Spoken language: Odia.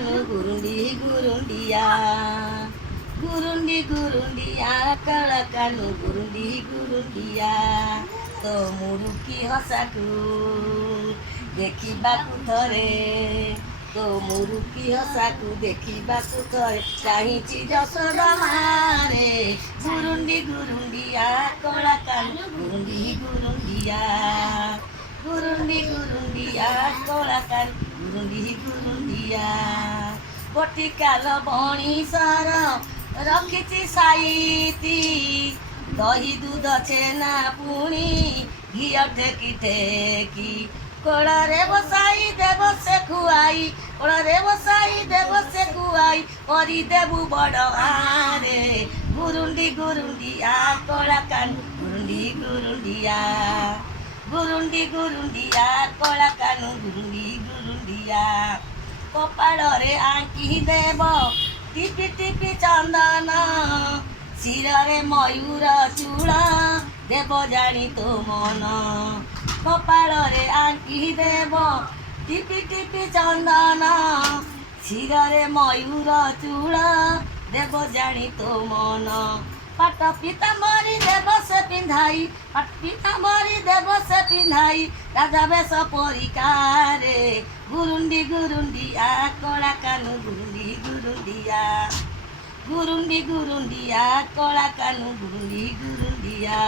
କାନୁ ଗୁରୁଣ୍ଡିଆ ଗୁରୁଣ୍ଡିଆ କଳା କାନୁ ଗୁରୁଣ୍ଡିଆ ତୋ ମୁରୁକି ହସାକୁ ଦେଖିବାକୁ ଥରେ ତୋ ମୁରୁକି ହସାକୁ ଦେଖିବାକୁ ଥରେ ଚାହିଁଛି ଯଶୋଦା ମାରେ ଗୁରୁଣ୍ଡିଆ କଳା କାନୁ ଗୁରୁଣ୍ଡିଆ କଳା କାନୁ ଗୁରୁଣ୍ଡିଆ ଗୋଟିକାଲ ବଣିସାର ରଖିଛି ସାଇତି ଦହି ଦୁଧ ଛେନା ପୁଣି ଘିଅ ଠେକି ଠେକି କୋଳରେ ବସାଇ ଦେବ ସେ ଖୁଆଇ କୋଳରେ ବସାଇ ଦେବ ସେ ଖୁଆଇ କରିଦେବୁ ବଡ଼ ଆରେ ଗୁରୁଣ୍ଡିଆ କଳା କାନୁ ଗୁରୁଣ୍ଡିଆ କଳା କାନୁ ଗୁରୁଣ୍ଡିଆ କପାଳରେ ଆଙ୍କି ଦେବ ଟିପି ଟିପି ଚନ୍ଦନ ଶିରରେ ମୟୂର ଚୂଳ ଦେବ ଜାଣି ତୋ ମନ କପାଳରେ ଆଙ୍କି ଦେବ ଟିପି ଟିପି ଚନ୍ଦନ ଶିରରେ ମୟୂର ଚୂଳ ଦେବ ଜାଣି ତୋ ମନ ପାଟ ପିତାମ୍ବରୀ ଦେବ ସେ ପିନ୍ଧାଇ ରାଜା ବେଶ ପରିକାରେ ଗୁରୁଣ୍ଡିଆ କଳା କାନୁ ଗୁରୁଣ୍ଡିଆ କଳା କାନୁ ଗୁରୁଣ୍ଡିଆ